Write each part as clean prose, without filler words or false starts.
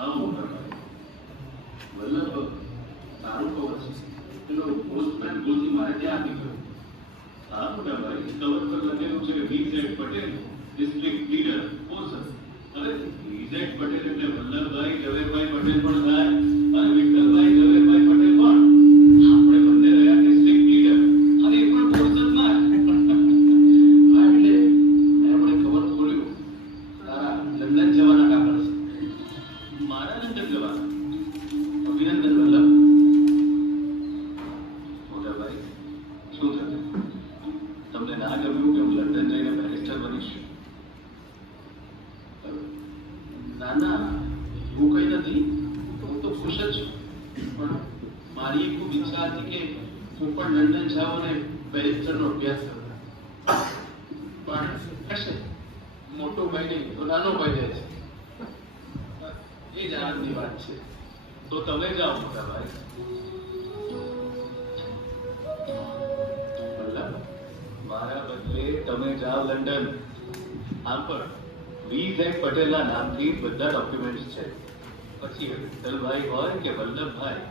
આવો વલ્લભ તારું કવચ પેલો પોસ્ટમેન ગોલથી મારે ત્યાં આપી ગયો. હા મોટા ભાઈ, કવચ પર લખેલું છે કે VZ પટેલ ડિસ્ટ્રિક્ટ લીડર પોસર. અરે VZ પટેલ એટલે વલ્લભભાઈ ઝવેરભાઈ પટેલ પણ થાય અને વિઠ્ઠલભાઈ ઝવેરભાઈ પટેલ પણ. આપણે બંને રહ્યા ડિસ્ટ્રિક્ટ લીડર અને એ પણ પોસરમાં. હા એટલે એમણે કવચ ખોલ્યું. તારા લંડન જવાના કાગળ છે. મારા લંડન જવાના? અભિનંદન વલ્લભ. મોટા ભાઈ, શું થયું? તમને ના ગમ્યું કે હું લંડન જઈને બેરિસ્ટર બનીશ? ના ના, એવું કઈ નથી. હું તો ખુશ જ છું. પણ મારી ખૂબ ઈચ્છા હતી કે હું પણ લંડન જાઉં અને બેરિસ્ટરનો અભ્યાસ કરું. પણ કશે મોટો ભાઈ નહીં તો નાનો ભાઈ જાય છે. એ જ આનંદની વાત છે. તો તમે જાઓ મોટા ભાઈ. મારા બદલે તમે જાઓ લંડન. આમ પણ VZ પટેલના નામથી બધા ડોક્યુમેન્ટ્સ છે. પછી વિઠ્ઠલભાઈ હોય કે વલ્લભભાઈ,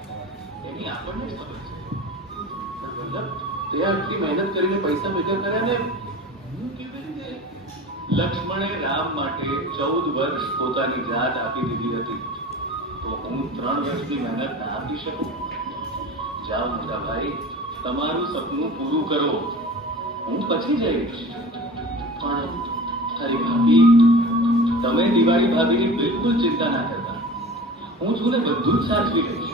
એની આપણને જ ખબર છે. પણ વલ્લભ, તે આટલી મહેનત કરીને પૈસા ભેગા કર્યા ને હું કેવી રીતે? લક્ષ્મણે રામ માટે 14 વર્ષ પોતાની જાત આપી દીધી હતી. તો હું 3 વર્ષની મહેનત ના આપી શકું? જાઓ મોટા ભાઈ, તમારું સપનું પૂરું કરો. હું પછી જઈશ. પણ તારી ભાભી, તમે દિવાળી ભાભીની બિલકુલ ચિંતા ના કરતા. હું છું ને, બધું જ સાચવી લઈશ.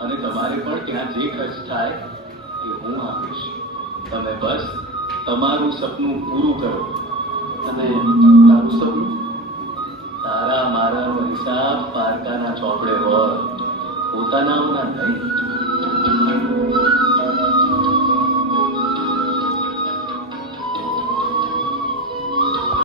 અને તમારે પણ ત્યાં જે ખર્ચ થાય એ હું આપીશ. તમે બસ તમારું સપનું પૂરું કરો. અને તારું સપનું? તારા મારા હિસાબ પારકાના ચોપડે હોય, પોતાનાઓના નહીં.